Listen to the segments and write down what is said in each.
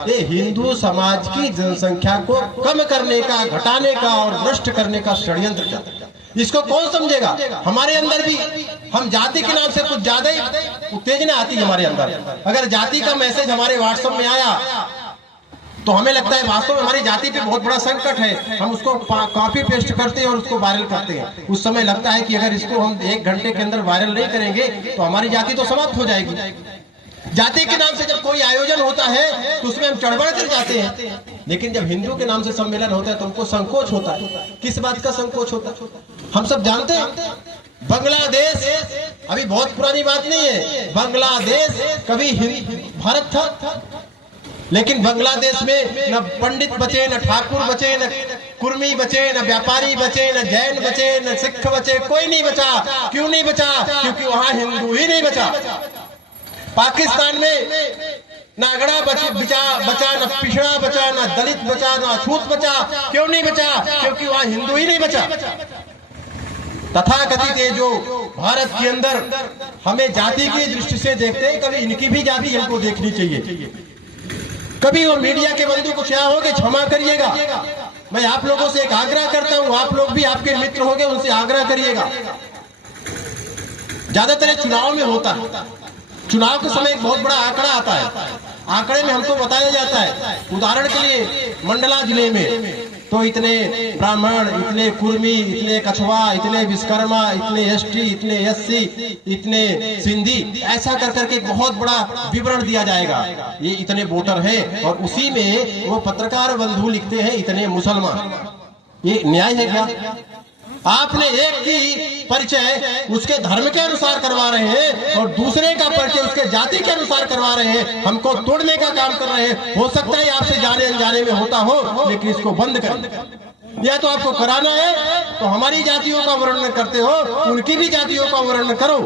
ये हिंदू समाज की जनसंख्या को कम करने का, घटाने का और नष्ट करने का षड्यंत्र चलता है। इसको कौन समझेगा? हमारे अंदर भी हम जाति के नाम से कुछ ज्यादा ही उत्तेजना आती है हमारे अंदर। अगर जाति का मैसेज हमारे व्हाट्सएप में आया तो हमें लगता है वास्तव में हमारी जाति पे बहुत बड़ा संकट है, हम उसको कॉपी पेस्ट करते हैं और उसको वायरल करते हैं। उस समय लगता है कि अगर इसको हम 1 घंटे के अंदर वायरल नहीं करेंगे तो हमारी जाति तो समाप्त हो जाएगी। जाति के नाम से जब कोई आयोजन होता है तो उसमें हम चढ़बड़ कर जाते हैं, लेकिन जब हिंदू के नाम से सम्मेलन होता है तो हमको संकोच होता है। किस बात का संकोच होता है? हम सब जानते हैं बांग्लादेश अभी बहुत पुरानी बात नहीं है। बांग्लादेश कभी भारत था, लेकिन बांग्लादेश में न पंडित बचे, न ठाकुर बचे, न कुर्मी बचे, न व्यापारी बचे, न जैन बचे, न सिख बचे, कोई नहीं बचा। क्यों नहीं बचा? क्योंकि वहां हिंदू ही नहीं बचा। पाकिस्तान में ना अगड़ा बचा, न पिछड़ा बचा, न दलित बचा, न अछूत बचा। क्यों नहीं बचा? क्योंकि वहां हिंदू ही नहीं बचा। तथाकथित ये जो भारत के अंदर हमें जाति की दृष्टि से देखते हैं, कभी इनकी भी जाति हमको देखनी चाहिए। कभी वो मीडिया के बंधु कुछ यहाँ होंगे, क्षमा करिएगा। मैं आप लोगों से एक आग्रह करता हूँ, आप लोग भी आपके मित्र होंगे, उनसे आग्रह करिएगा। ज्यादातर चुनाव में होता है, चुनाव के समय एक बहुत बड़ा आंकड़ा आता है। आंकड़े में हमको बताया जाता है, उदाहरण के लिए मंडला जिले में तो इतने ब्राह्मण, इतने कुर्मी, इतने कछवा, इतने विश्वकर्मा, इतने एसटी, इतने एससी, इतने सिंधी, ऐसा कर करके बहुत बड़ा विवरण दिया जाएगा। ये इतने वोटर हैं और उसी में वो पत्रकार बंधु लिखते हैं इतने मुसलमान। ये न्याय है क्या? आपने एक की परिचय उसके धर्म के अनुसार करवा रहे हैं और दूसरे का परिचय उसके जाति के अनुसार करवा रहे हैं, हमको तोड़ने का काम कर रहे हैं। हो सकता है आपसे जाने अनजाने में होता हो, लेकिन इसको बंद कर। या तो आपको कराना है तो हमारी जातियों का वर्णन करते हो, उनकी भी जातियों का वर्णन करो।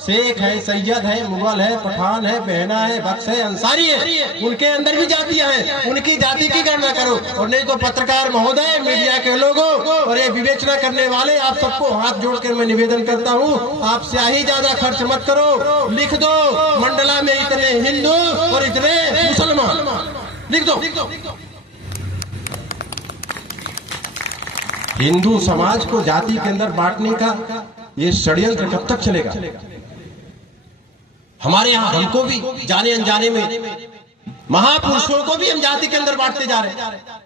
शेख है, सैयद है, मुगल है, पठान है, बहना है, बख्श है, अंसारी है, उनके अंदर भी जातियां हैं, उनकी जाति की गणना करो। और नहीं तो पत्रकार महोदय, मीडिया के लोगों और ये विवेचना करने वाले, आप सबको हाथ जोड़कर मैं निवेदन करता हूँ, आप स्याही ज्यादा खर्च मत करो। लिख दो मंडला में इतने हिंदू और इतने मुसलमान, लिख दो। हिंदू समाज को जाति के अंदर बांटने का ये षड्यंत्र कब तक चलेगा? हमारे यहाँ हमको भी जाने अनजाने में, महापुरुषों को भी हम जाति के अंदर बांटते जा रहे हैं।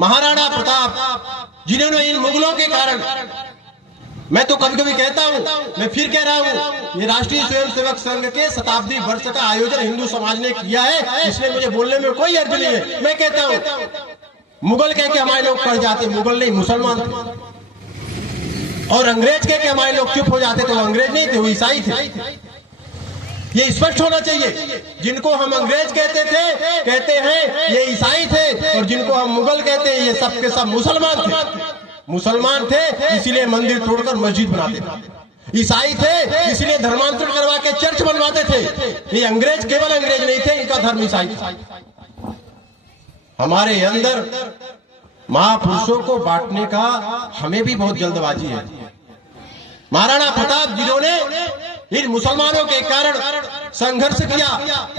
महाराणा प्रताप जिन्होंने इन मुगलों के कारण, मैं तो कभी कभी कहता हूँ, मैं फिर कह रहा हूँ, ये राष्ट्रीय स्वयंसेवक संघ के शताब्दी वर्ष का आयोजन हिंदू समाज ने किया है, इसलिए मुझे बोलने में कोई अर्थ नहीं है। मैं कहता हूँ मुगल कह के हमारे लोग पढ़ जाते, मुगल नहीं मुसलमान थे। और अंग्रेज कह के हमारे लोग चुप हो जाते, तो अंग्रेज नहीं थे, वो ईसाई थे। ये स्पष्ट होना चाहिए। जिनको हम अंग्रेज कहते हैं ये ईसाई थे, और जिनको हम मुगल कहते हैं ये सब के सब मुसलमान थे। इसीलिए मंदिर तोड़कर मस्जिद बनाते थे। ईसाई थे इसलिए धर्मांतरण करवा के चर्च बनवाते थे। ये अंग्रेज केवल अंग्रेज नहीं थे, इनका धर्म ईसाई था। हमारे अंदर महापुरुषों को बांटने का हमें भी बहुत जल्दबाजी है। महाराणा प्रताप जिन्होंने इन मुसलमानों के कारण संघर्ष किया,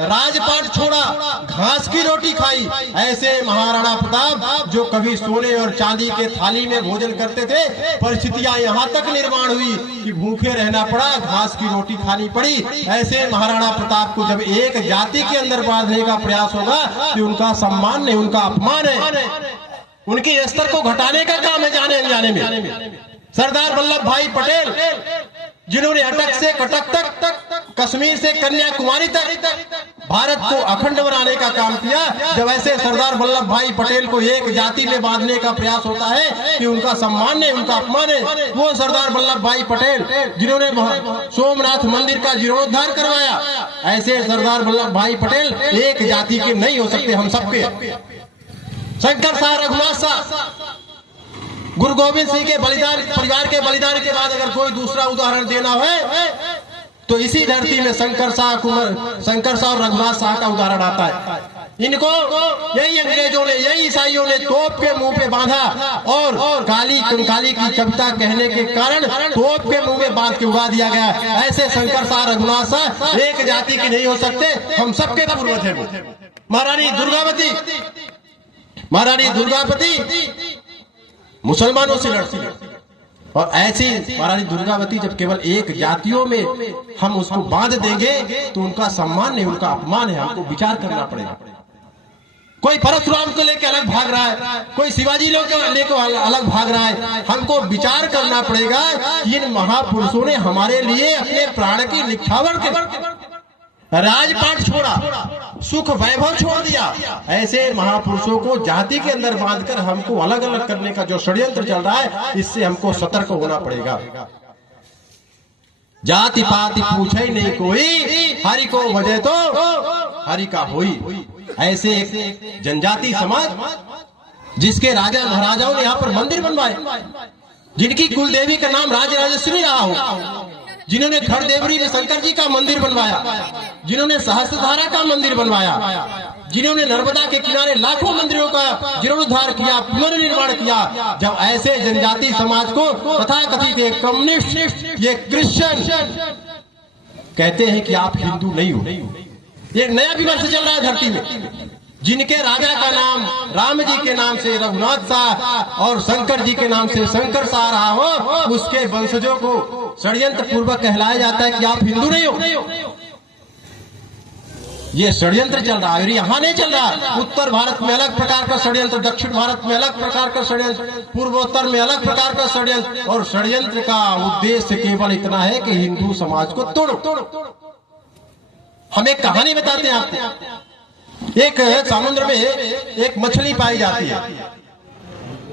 राजपाट छोड़ा, घास की रोटी खाई, ऐसे महाराणा प्रताप जो कभी सोने और चांदी के थाली में भोजन करते थे, परिस्थितियां यहाँ तक निर्माण हुई कि भूखे रहना पड़ा, घास की रोटी खानी पड़ी। ऐसे महाराणा प्रताप को जब एक जाति के अंदर बांधने का प्रयास होगा तो उनका सम्मान नहीं, उनका अपमान है, उनके स्तर को घटाने का काम है जाने अनजाने में। सरदार वल्लभ भाई पटेल जिन्होंने अटक से कटक तक, कश्मीर से कन्याकुमारी तक भारत को अखंड बनाने का काम किया, जब ऐसे सरदार वल्लभ भाई पटेल को एक जाति में बांधने का प्रयास होता है कि उनका सम्मान है, उनका अपमान है। वो सरदार वल्लभ भाई पटेल जिन्होंने सोमनाथ मंदिर का जीर्णोद्धार करवाया, ऐसे सरदार वल्लभ भाई पटेल एक जाति के नहीं हो सकते, हम सबके। शंकर शाह, रघुनाथ शाह, गुरु गोविंद सिंह के बलिदान, परिवार के बलिदान के बाद अगर कोई दूसरा उदाहरण देना है तो इसी धरती में शंकर शाह और रघुनाथ शाह का उदाहरण आता है। इनको यही अंग्रेजों ने, यही ईसाइयों ने तोप के मुंह पे बांधा और काली कंकाली की कविता कहने के कारण तोप के मुंह में बांध के उड़ा दिया गया। ऐसे शंकर शाह, रघुनाथ शाह एक जाति के नहीं हो सकते, हम सबके पूर्वज हैं। महारानी दुर्गावती मुसलमानों से लड़ती है। और ऐसी महारानी दुर्गावती जब केवल एक जातियों में हम उसको बांध देंगे तो उनका सम्मान नहीं, उनका अपमान है। हमको विचार करना पड़ेगा। कोई परशुराम को लेकर अलग भाग रहा है, कोई शिवाजी लेकर अलग भाग रहा है। हमको विचार करना पड़ेगा कि इन महापुरुषों ने हमारे लिए अपने प्राण की निछावर के राजपाट छोड़ा, सुख वैभव छोड़ दिया। ऐसे महापुरुषों को जाति के अंदर बांधकर हमको अलग अलग करने का जो षड्यंत्र चल रहा है, इससे हमको सतर्क होना पड़ेगा। जाति पाति पूछे नहीं कोई, हरि को वजह तो हरि का होई। ऐसे एक जनजाति समाज जिसके राजा महाराजाओं ने यहाँ पर मंदिर बनवाए, जिनकी कुलदेवी का नाम राजराजेश्वरी रहा हो, जिन्होंने खड़देवरी में शंकर जी का मंदिर बनवाया, जिन्होंने सहस्त्रधारा का मंदिर बनवाया, जिन्होंने नर्मदा के किनारे लाखों मंदिरों का जीर्णोद्धार किया, पुनर्निर्माण किया। जब ऐसे जनजाति समाज को तथाकथित कम्युनिस्ट, ये क्रिश्चियन कहते हैं कि आप हिंदू नहीं हो, एक नया विमर्श चल रहा है धरती में। जिनके राजा का नाम राम जी के नाम से रघुनाथ शाह और शंकर जी के नाम से शंकर शाह रहा हो, उसके वंशजों को षड्यंत्र पूर्वक कहलाया जाता है कि आप हिंदू नहीं हो। ये षड्यंत्र चल रहा है और यहाँ नहीं चल रहा। उत्तर भारत में अलग प्रकार का षड्यंत्र, दक्षिण भारत में अलग प्रकार का षड्यंत्र, पूर्वोत्तर में अलग प्रकार का षड्यंत्र। और षड्यंत्र का उद्देश्य केवल इतना है कि हिंदू समाज को तोड़ो। हम एक कहानी बताते हैं आपको। एक समुद्र में एक मछली पाई जाती है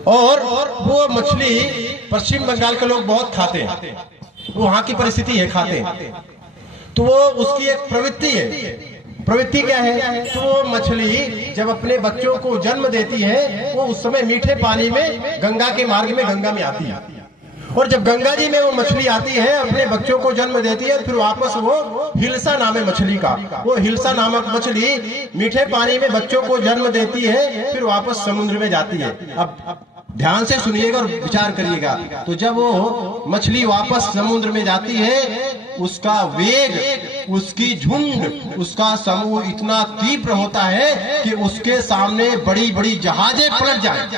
और वो मछली पश्चिम बंगाल के लोग बहुत खाते हैं, वहां की परिस्थिति है, खाते हैं। तो वो उसकी एक प्रवृत्ति है। प्रवृत्ति क्या है? तो वो मछली जब अपने बच्चों को जन्म देती है, वो उस समय मीठे पानी में गंगा के मार्ग में गंगा में आती है। और जब गंगा जी में वो मछली आती है, अपने बच्चों को जन्म देती है, फिर वापस वो हिल्सा नाम है मछली का, वो हिल्सा नामक मछली मीठे पानी में बच्चों को जन्म देती है, फिर वापस समुद्र में जाती है। अब ध्यान से सुनिएगा और विचार करिएगा। तो जब वो मछली वापस समुद्र में जाती है, उसका वेग, उसकी झुंड, उसका समूह इतना तीव्र होता है कि उसके सामने बड़ी बड़ी जहाजें पलट जाएं,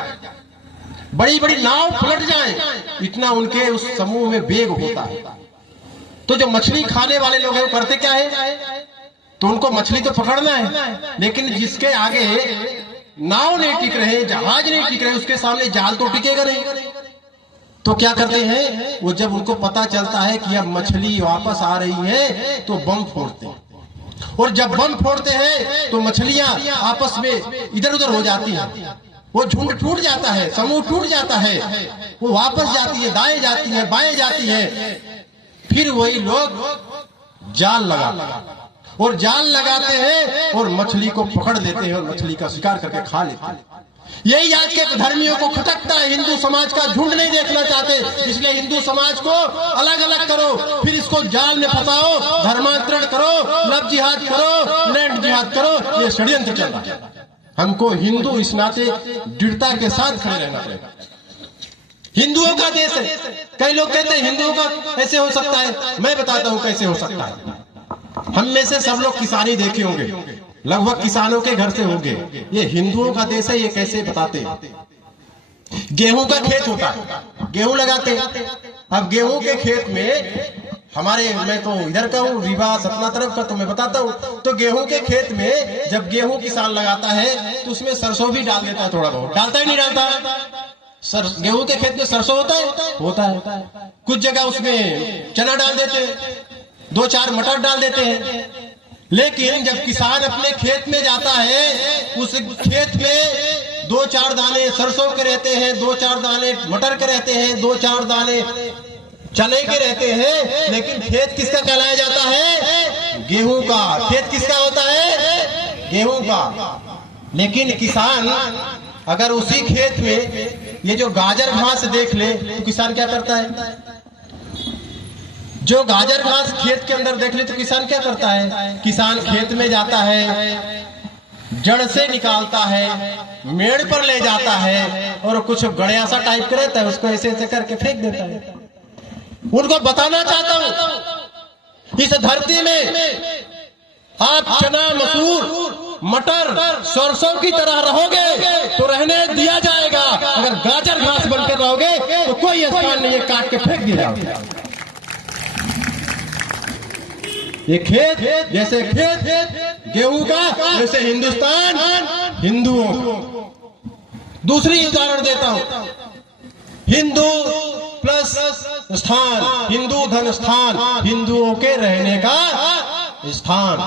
बड़ी बड़ी नाव पलट जाएं, इतना उनके उस समूह में वेग होता है। तो जो मछली खाने वाले लोग हैं वो करते क्या है? तो उनको मछली तो पकड़ना है, लेकिन जिसके आगे नाव नहीं टिक रहे, जहाज नहीं टिक रहे, उसके सामने जाल तो टिकेगा नहीं। तो क्या करते हैं वो? जब उनको पता चलता है कि अब मछली वापस आ रही है, तो बम फोड़ते हैं। और जब बम फोड़ते हैं तो मछलियां आपस में इधर उधर हो जाती हैं, वो झुंड टूट जाता है, समूह टूट जाता है, वो वापस जाती है, दाएं जाती है, बाएं जाती है। फिर वही लोग जाल लगाते और जाल लगाते हैं और मछली को पकड़ लेते हैं और मछली का शिकार करके खा लेते हैं। यही आज के धर्मियों को खटकता है। हिंदू समाज का झुंड नहीं देखना चाहते, इसलिए हिंदू समाज को अलग अलग करो, फिर इसको जाल में फंसाओ, धर्मांतरण करो, लव जिहाद करो, लैंड जिहाद करो। ये षड्यंत्र चल रहा है। हमको हिंदू इस नाते दृढ़ता के साथ खड़े रहना पड़ेगा। हिंदुओं का देश है। कई लोग कहते हैं हिंदुओं का ऐसे हो सकता है, मैं बताता हूं कैसे हो सकता है। हम में से सब लोग किसानी देखे होंगे, लगभग किसानों के घर से होंगे। ये हिंदुओं का देश है, ये कैसे बताते हैं? गेहूं का खेत होता है, गेहूं लगाते हैं। अब गेहूं के खेत में हमारे, मैं तो इधर का हूँ, रीवा सतना तरफ का, तो मैं बताता हूँ। तो गेहूं के खेत में जब गेहूं किसान लगाता है तो उसमें सरसों भी डाल देता है, थोड़ा बहुत डालता ही नहीं डालता। गेहूं के खेत में सरसों होता है। कुछ जगह उसमें चना डाल देते हैं, 2-4 मटर डाल देते हैं। लेकिन जब किसान अपने खेत में जाता है, उस खेत में 2-4 दाने सरसों के रहते हैं, 2-4 दाने मटर के रहते हैं, 2-4 दाने चने के रहते हैं, लेकिन खेत किसका कहलाया जाता है? गेहूं का। खेत किसका होता है? गेहूं का। लेकिन किसान अगर उसी खेत में ये जो गाजर घास देख ले, तो किसान क्या करता है? जो गाजर घास खेत के अंदर देख ले तो किसान क्या करता है? किसान खेत में जाता है, जड़ से निकालता है, मेड़ पर ले जाता है और कुछ गड़िया सा टाइप का रहता है, उसको ऐसे ऐसे करके फेंक देता है। उनको बताना चाहता हूं, इस धरती में आप चना, मसूर, मटर सरसों की तरह रहोगे तो रहने दिया जाएगा, अगर गाजर घास बनकर रहोगे तो कोई स्थान नहीं है, काट के फेंक दिया जाएगा। ये खेत जैसे खेत गेहूं का, जैसे हिंदुस्तान हिंदुओं। दूसरी उदाहरण देता हूं, हिंदू प्लस स्थान, हिंदू धन स्थान, हिंदुओं के रहने का स्थान।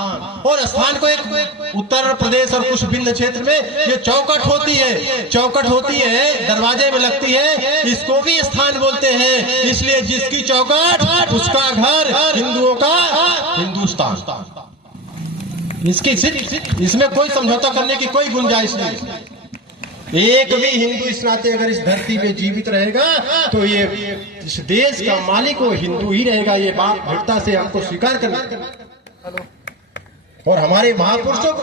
और स्थान को एक उत्तर प्रदेश और कुछ विंध्य क्षेत्र में ये चौखट होती है, चौखट होती है, दरवाजे में लगती है, इसको भी स्थान बोलते हैं। इसलिए जिसकी चौखट उसका घर, हिंदुओं का हिंदुस्तान। इसमें कोई समझौता करने की कोई गुंजाइश नहीं। एक भी हिंदू इस नाते अगर इस धरती पे जीवित रहेगा तो ये इस देश का मालिक वो हिंदू ही रहेगा। ये बात दृढ़ता से हमको स्वीकार करना। और हमारे महापुरुषों को,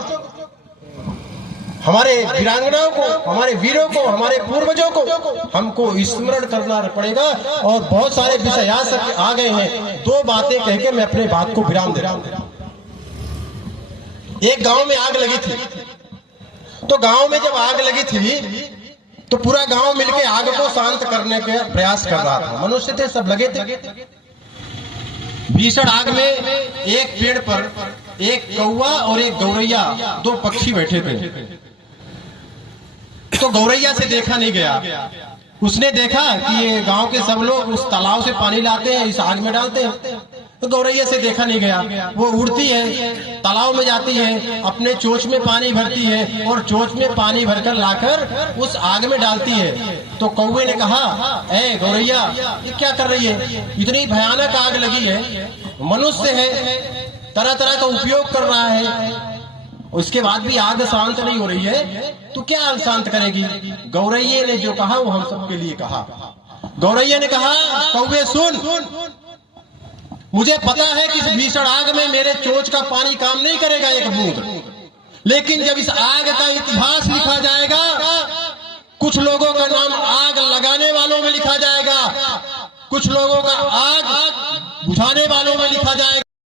हमारे वीरांगनाओं को, हमारे वीरों को, हमारे पूर्वजों को हमको स्मरण करना पड़ेगा। और बहुत सारे विषय आ गए हैं, दो बातें कह के मैं अपने बात को विराम दे रहा हूं। एक गांव में आग लगी थी, तो गांव में जब आग लगी थी तो पूरा गांव मिलके आग को शांत करने का प्रयास कर रहा था। मनुष्य थे, सब लगे थे। भीषण आग में एक पेड़ पर एक कौवा और एक गौरैया, दो पक्षी बैठे थे। तो गौरैया से देखा नहीं गया। उसने देखा कि ये गांव के सब लोग उस तालाब से पानी लाते हैं, इस आग में डालते हैं। तो गौरैया से देखा नहीं गया। वो उड़ती है, तालाब में जाती है, अपने चोंच में पानी भरती है और चोंच में पानी भरकर लाकर उस आग में डालती है। तो कौवे ने कहा, ए गौरैया, ये क्या कर रही है? इतनी भयानक आग लगी है, मनुष्य है, तरह तरह का उपयोग कर रहा है, उसके बाद भी आग शांत नहीं हो रही है, तो क्या आग शांत करेगी? गौरैया ने जो कहा वो हम सबके लिए कहा। गौरैया ने कहा, कौवे सुन, मुझे पता है कि इस भीषण आग में मेरे चोंच का पानी काम नहीं करेगा एक बूंद, लेकिन जब इस आग का इतिहास लिखा जाएगा, कुछ लोगों का नाम आग लगाने वालों में लिखा जाएगा, कुछ लोगों का आग बुझाने वालों में लिखा जाएगा।